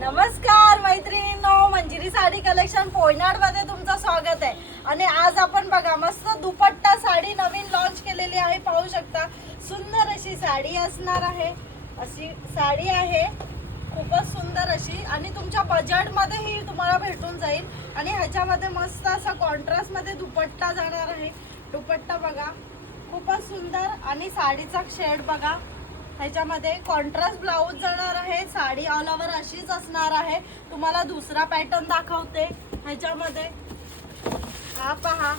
नमस्कार मैत्रिणींनो, मंजिरी साडी कलेक्शन पोयनाड मध्ये तुमचं स्वागत आहे। आणि आज आपण बघा मस्त दुपट्टा साडी नवीन लॉन्च केलेली आहे। पाहू शकता सुंदर अशी साडी असणार आहे। अशी साडी आहे खूपच सुंदर अशी आणि तुमच्या बजेट मध्ये ही तुम्हाला भेटून जाईल। आणि ह्याच्यामध्ये मस्त असा कॉन्ट्रास्ट मध्ये दुपट्टा जाणार आहे। दुपट्टा बघा खूपच सुंदर आणि साडीचा शेड बघा। ह्याच्यामध्ये कॉन्ट्रास्ट ब्लाउज जाणार आहे। साडी ऑल ओव्हर अशीच असणार आहे। तुम्हाला दुसरा पॅटर्न दाखवते। ह्याच्यामध्ये हा पहा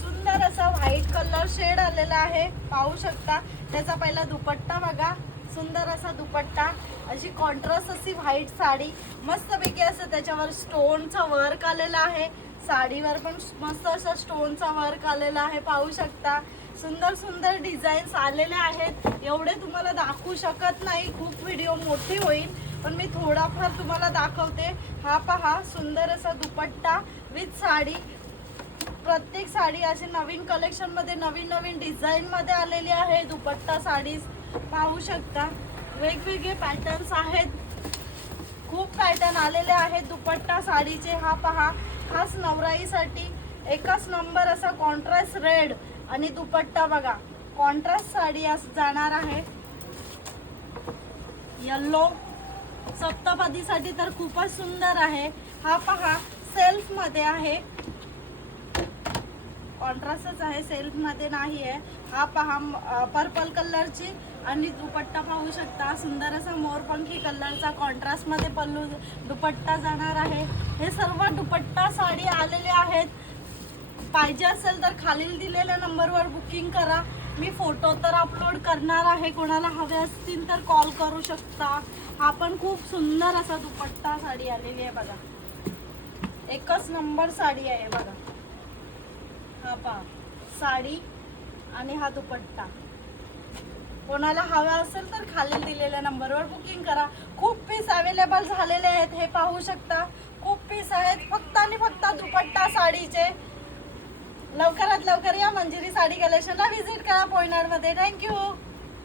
सुंदर असा व्हाईट कलर शेड आलेला आहे, पाहू शकता। त्याचा पहिला दुपट्टा बघा, सुंदर असा दुपट्टा, अशी कॉन्ट्रास्ट अशी व्हाईट साडी मस्तपैकी असं त्याच्यावर स्टोनचा वर्क आलेला आहे। साडीवर पण मस्त असा स्टोनचा वर्क आलेला आहे, पाहू शकता। सुंदर सुंदर डिझाईन्स आलेले आहेत। एवढे तुम्हाला दाखवू शकत नाही, खूप व्हिडिओ मोठी होईल, पण मी थोडाफार तुम्हाला दाखवते। हा पहा सुंदर असा दुपट्टा विथ साडी। प्रत्येक साडी अशी नवीन कलेक्शन मध्ये नवीन नवीन डिझाईन मध्ये आलेली आहे। दुपट्टा साडी पाहू शकता, वेगवेगळे पॅटर्न्स आहेत, खूप पॅटर्न आलेले आहेत दुपट्टा साडीचे। हा पहा खास नवराईसाठी एकच नंबर असा कॉन्ट्रास्ट रेड आणि दुपट्टा बघा कॉन्ट्रास्ट साडी जाणार आहे। येलो सप्तपदीसाठी तर खूपच सुंदर आहे। हा पहा सेल्फ मध्ये आहे, कॉन्ट्रास्टच आहे, सेल्फ मध्ये नाही आहे। हा पहा पर्पल कलरची आणि दुपट्टा पाहू शकता सुंदर असा मोरपंखी कलरचा कॉन्ट्रास्ट मध्ये पल्लू दुपट्टा जाणार आहे। हे सर्व दुपट्टा साडी आलेले आहेत। पाहिजे असेल तर खालील दिलेल्या नंबरवर बुकिंग करा। मी फोटो तर अपलोड करणार आहे, कोणाला हवे असतील तर कॉल करू शकता। हा पण खूप सुंदर असा दुपट्टा साडी आलेली आहे बघा, एकच नंबर साडी आहे बघा। हा पहा साडी आणि हा दुपट्टा, कोणाला हवा असेल तर खालील दिलेल्या नंबरवर बुकिंग करा। खूप पीस अवेलेबल झालेले आहेत, हे पाहू शकता। खूप पीस आहेत फक्त आणि फक्त दुपट्टा साडीचे। लवकरात लवकर या मंजिरी साडी कलेक्शनला व्हिजिट करा पोयनाड मध्ये। थँक्यू।